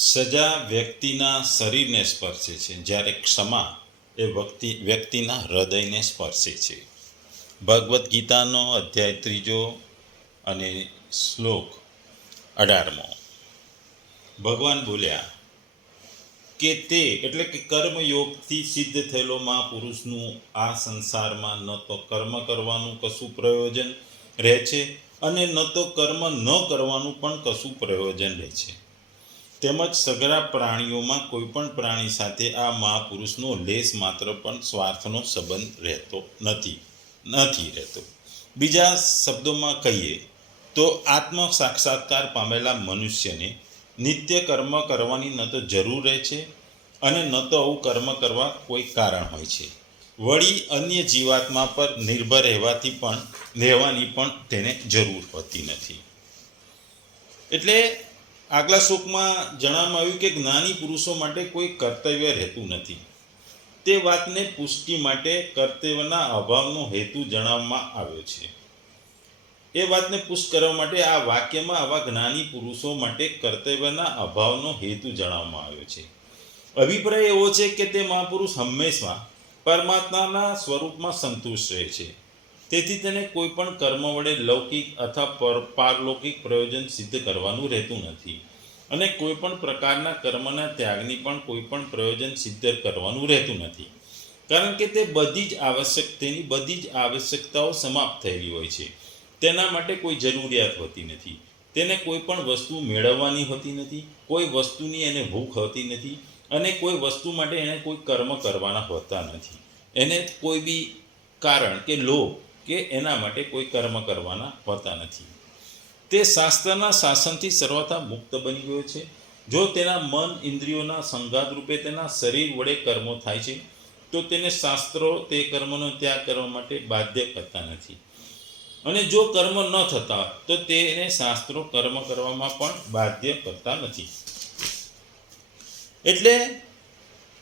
સજા વ્યક્તિના શરીરને સ્પર્શે છે, જ્યારે ક્ષમા એ વ્યક્તિના હૃદયને સ્પર્શે છે. ભગવદ્ ગીતાનો અધ્યાય 3 અને શ્લોક 18. ભગવાન બોલ્યા કે તે એટલે કે કર્મયોગથી સિદ્ધ થયેલો મહાપુરુષનું આ સંસારમાં ન તો કર્મ કરવાનું કશું પ્રયોજન રહે છે અને ન તો કર્મ ન કરવાનું પણ કશું પ્રયોજન રહે છે. તેમજ સઘળા પ્રાણીઓમાં કોઈ પણ પ્રાણી સાથે આ મહાપુરુષનો લેશ માત્ર પણ સ્વાર્થનો સંબંધ રહેતો નથી રહેતો. બીજા શબ્દોમાં કહીએ તો આત્મ સાક્ષાત્કાર પામેલા મનુષ્યને નિત્ય કર્મ કરવાની ન તો જરૂર રહે છે અને ન તો આવું કર્મ કરવા કોઈ કારણ હોય છે. વળી અન્ય જીવાત્મા પર નિર્ભર રહેવાની પણ તેને જરૂર હોતી નથી. એટલે આગલા શ્લોકમાં જણાવવામાં આવ્યું કે જ્ઞાની પુરુષો માટે કોઈ કર્તવ્ય રહેતું નથી. તે વાતને પુષ્ટિ માટે કર્તવ્યના અભાવનો હેતુ જણાવવામાં આવ્યો છે. એ વાતને પુષ્ટ કરવા માટે આ વાક્યમાં આવા જ્ઞાની પુરુષો માટે કર્તવ્યના અભાવનો હેતુ જણાવવામાં આવ્યો છે. અભિપ્રાય એવો છે કે તે મહાપુરુષ હંમેશા પરમાત્માના સ્વરૂપમાં સંતુષ્ટ રહે છે. તેથી તેને કોઈ પણ કર્મ વડે લૌકિક અથવા પારલૌકિક પ્રયોજન સિદ્ધ કરવાનું રહેતું નથી અને કોઈ પણ પ્રકારના કર્મના ત્યાગની પણ કોઈ પણ પ્રયોજન સિદ્ધ કરવાનું રહેતું નથી, કારણ કે તેની બધી જ આવશ્યકતાઓ સમાપ્ત થયેલી હોય છે. તેના માટે કોઈ જરૂરિયાત હોતી નથી. તેને કોઈ પણ વસ્તુ મેળવવાની હોતી નથી, કોઈ વસ્તુની એને ભૂખ હોતી નથી અને કોઈ વસ્તુ માટે એને કોઈ કર્મ કરવાના હોતા નથી. એને કોઈ બી કારણ કે લોભ કે એના માટે કોઈ કર્મ કરવાના હોતા નથી. તે શાસ્ત્રના શાસનથી સર્વથા મુક્ત બની ગયો છે. જો તેના મન ઇન્દ્રિયોના સંઘાત રૂપે તેના શરીર વડે કર્મો થાય છે તો તેને શાસ્ત્રો તે કર્મનો ત્યાગ કરવા માટે બાધ્ય કરતા નથી, અને જો કર્મ ન થતા તો તેને શાસ્ત્રો કર્મ કરવામાં પણ બાધ્ય કરતા નથી. એટલે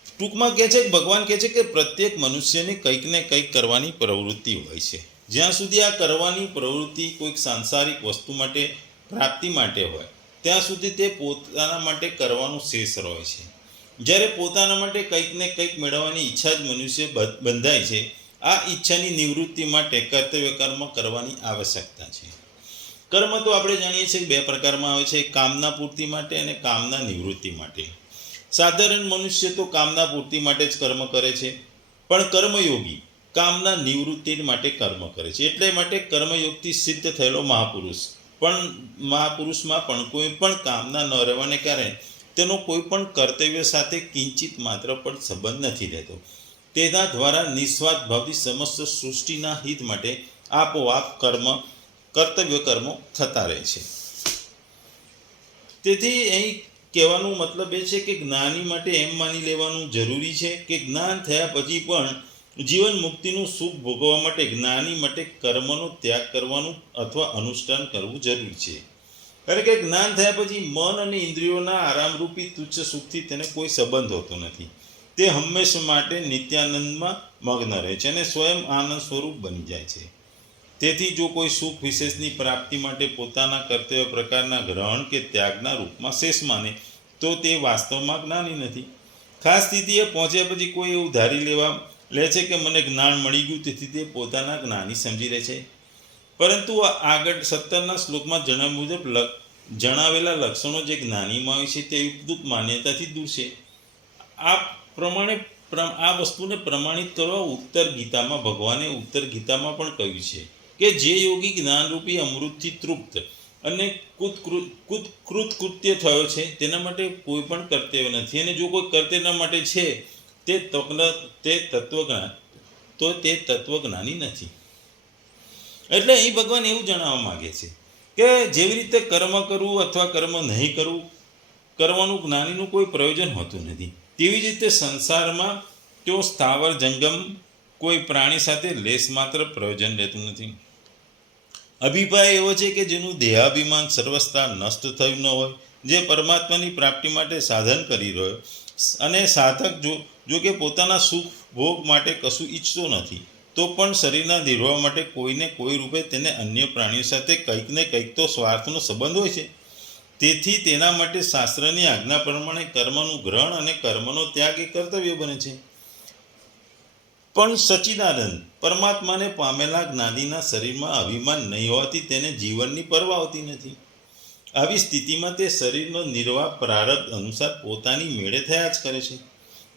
ટૂંકમાં કહે છે, ભગવાન કહે છે કે પ્રત્યેક મનુષ્યને કંઈક ને કંઈક કરવાની પ્રવૃત્તિ હોય છે. જ્યાં સુધી આ કરવાની પ્રવૃત્તિ કોઈક સાંસારિક વસ્તુ માટે પ્રાપ્તિ માટે હોય ત્યાં સુધી તે પોતાના માટે કરવાનું શેષ રહે છે. જ્યારે પોતાના માટે કંઈક ને કંઈક મેળવવાની ઈચ્છા જ મનુષ્ય બંધાય છે, આ ઈચ્છાની નિવૃત્તિ માટે કર્તવ્ય કર્મ કરવાની આવશ્યકતા છે. કર્મ તો આપણે જાણીએ છીએ કે 2 પ્રકારમાં આવે છે, કામના પૂર્તિ માટે અને કામના નિવૃત્તિ માટે. સાધારણ મનુષ્ય તો કામના પૂર્તિ માટે જ કર્મ કરે છે, પણ કર્મયોગી કામના નિવૃત્તિ માટે કર્મ કરે છે. એટલે માટે કર્મયોગથી સિદ્ધ થયેલો મહાપુરુષમાં પણ કોઈ પણ કામના ન રહેવાને કારણે તેનો કોઈ પણ કર્તવ્ય સાથે કિંચિત માત્ર પણ સંબંધ નથી રહેતો. તેના દ્વારા નિસ્વાર્થ ભાવથી સમસ્ત સૃષ્ટિના હિત માટે આપોઆપ કર્તવ્ય કર્મો થતા રહે છે. તેથી અહીં કહેવાનો મતલબ એ છે કે જ્ઞાની માટે એમ માની લેવાનું જરૂરી છે કે જ્ઞાન થયા પછી પણ જીવન મુક્તિનું સુખ ભોગવવા માટે જ્ઞાની માટે કર્મનો ત્યાગ કરવાનું અથવા અનુષ્ઠાન કરવું જરૂરી છે. કારણ કે જ્ઞાન થયા પછી મન અને ઇન્દ્રિયોના આરામરૂપી તુચ્છ સુખથી તેને કોઈ સંબંધ હોતો નથી. તે હંમેશા માટે નિત્યાનંદમાં મગ્ન રહે છે અને સ્વયં આનંદ સ્વરૂપ બની જાય છે. તેથી જો કોઈ સુખ વિશેષની પ્રાપ્તિ માટે પોતાના કર્તવ્ય પ્રકારના ગ્રહણ કે ત્યાગના રૂપમાં શેષ માને તો તે વાસ્તવમાં જ્ઞાની નથી. ખાસ સ્થિતિએ પહોંચ્યા પછી કોઈ એવું ધારી લે છે કે મને જ્ઞાન મળી ગયું, તેથી તે પોતાના જ્ઞાની સમજી લે છે. પરંતુ આગળ 17ના શ્લોકમાં જણાવેલા લક્ષણો જે જ્ઞાનીમાં હોય છે તે યુક્ત માન્યતાથી દૂર છે. આ વસ્તુને પ્રમાણિત કરવા ભગવાને ઉત્તર ગીતામાં પણ કહ્યું છે કે જે યોગી જ્ઞાનરૂપી અમૃતથી તૃપ્ત અને કૃતકૃત્ય થયો છે તેના માટે કોઈ પણ કર્તવ્ય નથી, અને જો કોઈ કર્તવ્ય માટે છે તે તત્વજ્ઞાની નથી. એટલે અહીં ભગવાન એવું જણાવવા માંગે છે કે જેવી રીતે કર્મ કરવું અથવા કર્મ નહીં કરવાનું જ્ઞાનીનું કોઈ પ્રયોજન હોતું નથી, તેવી જ રીતે સંસારમાં તેઓ સ્થાવર જંગમ કોઈ પ્રાણી સાથે લેશ માત્ર પ્રયોજન રહેતું નથી. અભિપ્રાય એવો છે કે જેનું દેહાભિમાન સર્વસ્થા નષ્ટ થયું ન હોય, જે પરમાત્માની પ્રાપ્તિ માટે સાધન કરી રહ્યો અને સાધક જો કે પોતાના સુખ ભોગ માટે કશું ઈચ્છતો નથી, તો પણ શરીરના નિર્વાહ માટે કોઈને કોઈ રૂપે તેને અન્ય પ્રાણીઓ સાથે કંઈક ને કંઈક તો સ્વાર્થનો સંબંધ હોય છે. તેથી તેના માટે શાસ્ત્રની આજ્ઞા પ્રમાણે કર્મનું ગ્રહણ અને કર્મનો ત્યાગ એ કર્તવ્ય બને છે. પણ સચ્ચિદાનંદ પરમાત્માને પામેલા જ્ઞાનીના શરીરમાં અભિમાન નહીં હોવાથી તેને જીવનની પરવા હોતી નથી. આવી સ્થિતિમાં તે શરીરનો નિર્વાહ પ્રારબ્ધ અનુસાર પોતાની મેળે થયા જ કરે છે.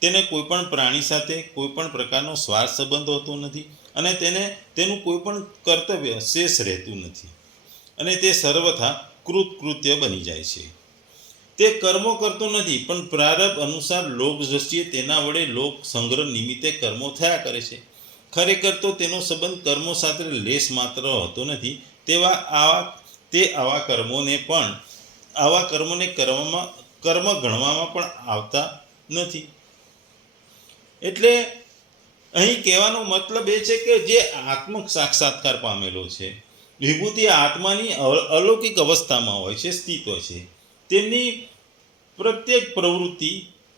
તેને કોઈ પણ પ્રાણી સાથે કોઈ પણ પ્રકારનો સ્વાર્થ સંબંધ હોતો નથી અને તેનું કોઈ પણ કર્તવ્ય શેષ રહેતું નથી અને તે સર્વથા કૃતકૃત્ય બની જાય છે. તે કર્મો કરતો નથી, પણ પ્રારબ્ધ અનુસાર લોક દ્રષ્ટિએ તેના વડે લોક સંગ્રહ નિમિત્તે કર્મો થયા કરે છે. ખરેખર તો તેનો સંબંધ કર્મો સાથે લેશ માત્ર હોતો નથી. આવા કર્મોને કર્મ ગણવામાં પણ આવતા નથી. એટલે અહીં કહેવાનો મતલબ એ છે કે જે આત્મ સાક્ષાત્કાર પામેલો છે, વિભૂતિ આત્માની અલૌકિક અવસ્થામાં હોય છે, સ્થિત હોય છે, તેમની પ્રત્યેક પ્રવૃત્તિ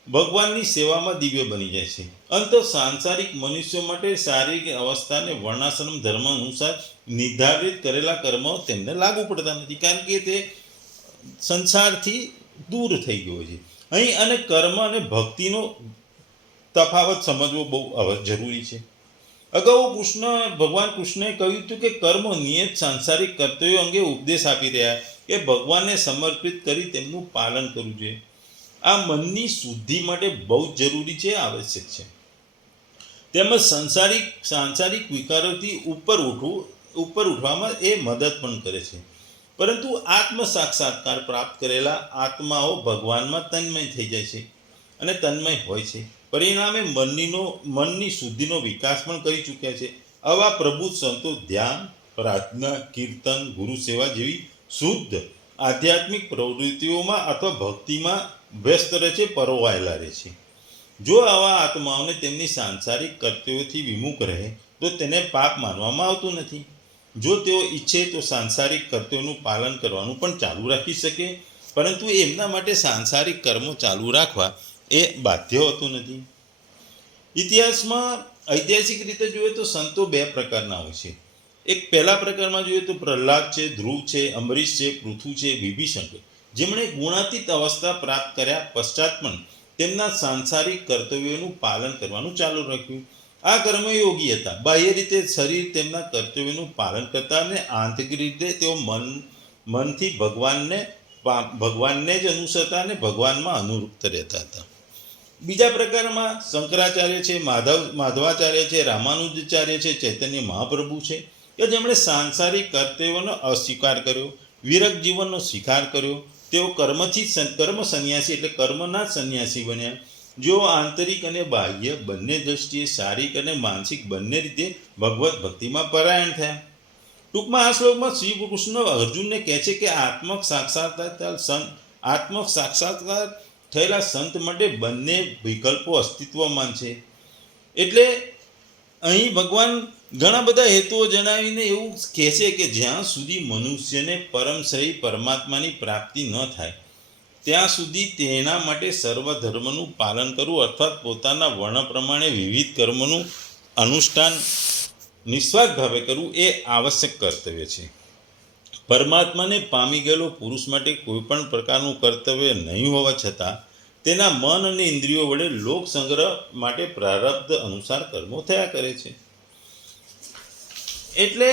ભગવાનની સેવામાં દિવ્ય બની જાય છે. અંત સાંસારિક મનુષ્યો માટે શારીરિક અવસ્થાને વર્ણાશ્રમ ધર્મ અનુસાર નિર્ધારિત કરેલા કર્મો તેમને લાગુ પડતા નથી, કારણ કે તે સંસારથી દૂર થઈ ગયો છે. અહીં અને કર્મ અને ભક્તિનો તફાવત સમજવો બહુ જરૂરી છે. અગાઉ ભગવાન કૃષ્ણએ કહ્યું હતું કે કર્મ નિયત સાંસારિક કર્તવ્યો અંગે ઉપદેશ આપી રહ્યા કે ભગવાનને સમર્પિત કરી તેમનું પાલન કરવું જોઈએ. આ મનની શુદ્ધિ માટે બહુ જ જરૂરી છે, આવશ્યક છે. તેમજ સાંસારિક વિકારોથી ઉપર ઉઠવામાં એ મદદ પણ કરે છે. પરંતુ આત્મ સાક્ષાત્કાર પ્રાપ્ત કરેલા આત્માઓ ભગવાનમાં તન્મય થઈ જાય છે અને તન્મય હોય છે. પરિણામે મનની શુદ્ધિનો વિકાસ પણ કરી ચૂક્યા છે. આવા પ્રબુદ્ધ સંતો ધ્યાન, પ્રાર્થના, કીર્તન, ગુરુ સેવા જેવી શુદ્ધ આધ્યાત્મિક પ્રવૃત્તિઓમાં અથવા ભક્તિમાં વ્યસ્ત રહે છે, પરોવાયેલા રહે છે. જો આવા આત્માઓને તેમની સાંસારિક કર્તવ્યોથી વિમુખ રહે તો તેને પાપ માનવામાં આવતું નથી. જો તેઓ ઈચ્છે તો સાંસારિક કર્તવ્યોનું પાલન કરવાનું પણ ચાલુ રાખી શકે, પરંતુ એમના માટે સાંસારિક કર્મો ચાલુ રાખવા એ બાધ્ય હોતું નથી. ઐતિહાસિક રીતે જોઈએ તો સંતો બે પ્રકારના હોય છે. એક પહેલા પ્રકારમાં જોઈએ તો પ્રહલાદ છે, ધ્રુવ છે, અંબરીશ છે, પૃથુ છે, વિભીષણ છે, જેમણે ગુણાતીત અવસ્થા પ્રાપ્ત કર્યા પશ્ચાત પણ તેમના સાંસારિક કર્તવ્યોનું પાલન કરવાનું ચાલુ રાખ્યું. આ કર્મયોગી હતા. બાહ્ય રીતે શરીર તેમના કર્તવ્યોનું પાલન કરતા અને આંતરિક રીતે તેઓ મનથી ભગવાનને જ અનુસરતા અને ભગવાનમાં અનુરૂપ રહેતા હતા. બીજા પ્રકારમાં શંકરાચાર્ય છે, માધવાચાર્ય છે, રામાનુજાચાર્ય છે, ચૈતન્ય મહાપ્રભુ છે, કે જેમણે સાંસારિક કર્તવ્યોનો અસ્વીકાર કર્યો, વિરક જીવનનો સ્વીકાર કર્યો. તેઓ કર્મ સંન્યાસી એટલે કર્મના સંન્યાસી બન્યા. જેઓ આંતરિક અને બાહ્ય બંને દ્રષ્ટિએ શારીરિક અને માનસિક બંને રીતે ભગવત ભક્તિમાં પરાયણ થયા. ટૂંકમાં આ શ્લોકમાં શ્રી કૃષ્ણ અર્જુનને કહે છે કે આત્મ સાક્ષાત્કાર થયેલા સંત માટે બંને વિકલ્પો અસ્તિત્વમાં છે. એટલે અહીં ભગવાન ઘણા બધા હેતુઓ જણાવીને એવું કહે છે કે જ્યાં સુધી મનુષ્યને પરમશ્રેય પરમાત્માની પ્રાપ્તિ ન થાય ત્યાં સુધી તેના માટે સર્વ ધર્મનું પાલન કરવું, અર્થાત પોતાના વર્ણ પ્રમાણે વિવિધ કર્મોનું અનુષ્ઠાન નિસ્વાર્થ ભાવે કરવું એ આવશ્યક કર્તવ્ય છે. પરમાત્માને પામી ગયેલો પુરુષ માટે કોઈ પણ પ્રકારનું કર્તવ્ય નહીં હોવા છતાં તેના મન અને ઇન્દ્રિયો વડે લોક સંગ્રહ માટે પ્રારબ્ધ અનુસાર કર્મો થયા કરે છે. એટલે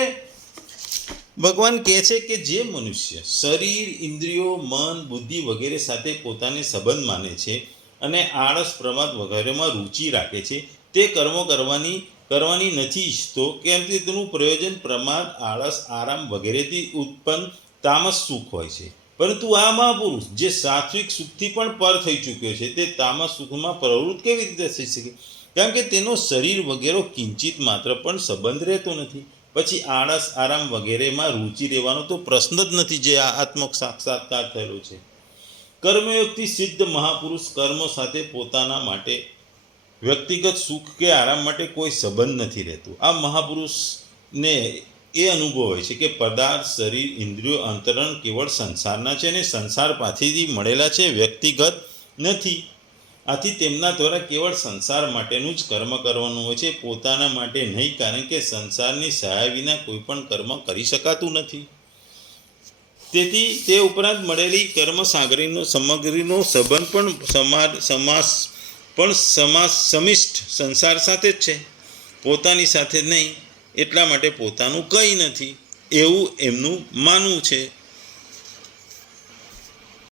ભગવાન કહે છે કે જે મનુષ્ય શરીર, ઇન્દ્રિયો, મન, બુદ્ધિ વગેરે સાથે પોતાને સંબંધ માને છે અને આળસ, પ્રમાદ વગેરેમાં રુચિ રાખે છે, તે કર્મો કરવાની નથી ઈચ્છતો, કેમ કે તેનું પ્રયોજન પ્રમાદ, આળસ, આરામ વગેરેથી ઉત્પન્ન તામસ સુખ હોય છે. પરંતુ આ મહાપુરુષ જે સાત્વિક સુખથી પણ પર થઈ ચૂક્યો છે, તે તામસ સુખમાં પ્રવૃત્ત કેવી રીતે થઈ શકે? કારણ કે તેનો શરીર વગેરે કિંચિત માત્ર પણ સંબંધ રહેતો નથી. પછી આળસ, આરામ વગેરેમાં રુચિ રહેવાનો તો પ્રશ્ન જ નથી, જે આ આત્મ સાક્ષાત્કાર થયેલો છે. કર્મયોગથી સિદ્ધ મહાપુરુષ કર્મો સાથે પોતાના માટે વ્યક્તિગત સુખ કે આરામ માટે કોઈ સંબંધ નથી રહેતો. આ મહાપુરુષને એ અનુભવ હોય છે કે પદાર્થ, શરીર, ઇન્દ્રિયો, અંતરણ કેવળ સંસારના છે અને સંસાર પાસેથી મળેલા છે, વ્યક્તિગત નથી. આથી તેમના દ્વારા કેવળ સંસાર માટેનું જ કર્મ કરવાનું હોય છે, પોતાના માટે નહીં, કારણ કે સંસારની સહાય વિના કોઈ પણ કર્મ કરી શકાતું નથી. તેથી તે ઉપરાંત મળેલી કર્મ સામગ્રીનો સંબંધ પણ સમિષ્ટ સંસાર સાથે જ છે, પોતાની સાથે નહીં. એટલા માટે પોતાનું કંઈ નથી એવું એમનું માનવું છે.